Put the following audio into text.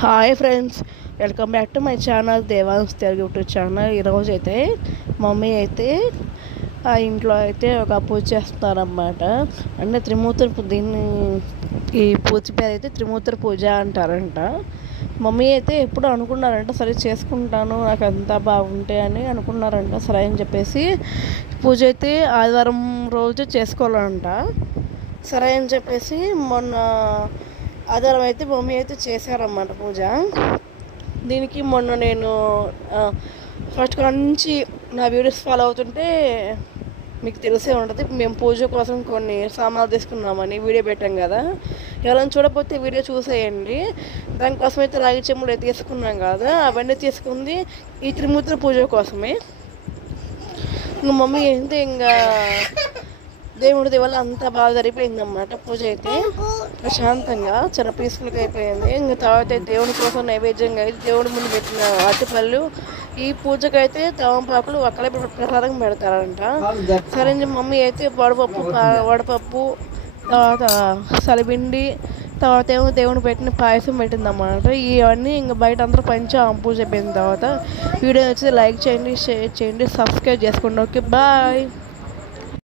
Hi friends, welcome back to my channel Devan's Telugu YouTube channel. ఈరోజు అయితే mummy అయితే ఆ ఇంట్లో అయితే ఒక పూజ చేస్తున్నారన్నమాట. అంటే దీన్ని ఈ పూజ పేరు అయితే త్రిమూర్తుల పూజ అంటారంట. మమ్మీ అయితే ఎప్పుడు అనుకున్నారంట, సరే చేసుకుంటాను నాకు అంతా బాగుంటే అని అనుకున్నారంట. సరే అని చెప్పేసి పూజ అయితే ఆదివారం రోజు చేసుకోవాలంట. సరే అని చెప్పేసి మొన్న ఆధారం అయితే మమ్మీ అయితే చేశారన్నమాట పూజ. దీనికి మొన్న నేను ఫస్ట్ నుంచి నా వీడియోస్ ఫాలో అవుతుంటే మీకు తెలిసే ఉంటుంది. మేము పూజ కోసం కొన్ని సామాన్లు తీసుకున్నామని వీడియో పెట్టాం కదా. ఎవరైనా చూడకపోతే వీడియో చూసేయండి. దానికోసం అయితే రాగి చెంబులు అయితే తీసుకున్నాం కదా, అవన్నీ తీసుకుంది ఈ త్రిమూర్తుల పూజ కోసమే. ఇంకా మమ్మీ అయితే ఇంకా దేవుడి వల్ల అంతా బాగా జరిగిపోయిందన్నమాట. పూజ అయితే ప్రశాంతంగా చాలా పీస్ఫుల్గా అయిపోయింది. ఇంకా తర్వాత దేవుని కోసం నైవేద్యంగా అయితే దేవుడి ముందు పెట్టిన అరటిపళ్ళు, ఈ పూజకైతే తవంపాకులు అక్కడే ప్రసాదం పెడతారంట. సరే మమ్మీ అయితే వడపప్పు తర్వాత సలిపిండి తర్వాత ఏమో దేవుని పెట్టిన పాయసం పెట్టిందన్నమాట. ఇవన్నీ ఇంకా బయట అందరూ పూజ అయిపోయిన తర్వాత వీడియో వచ్చి లైక్ చేయండి, షేర్ చేయండి, సబ్స్క్రైబ్ చేసుకోండి. Okay, bye.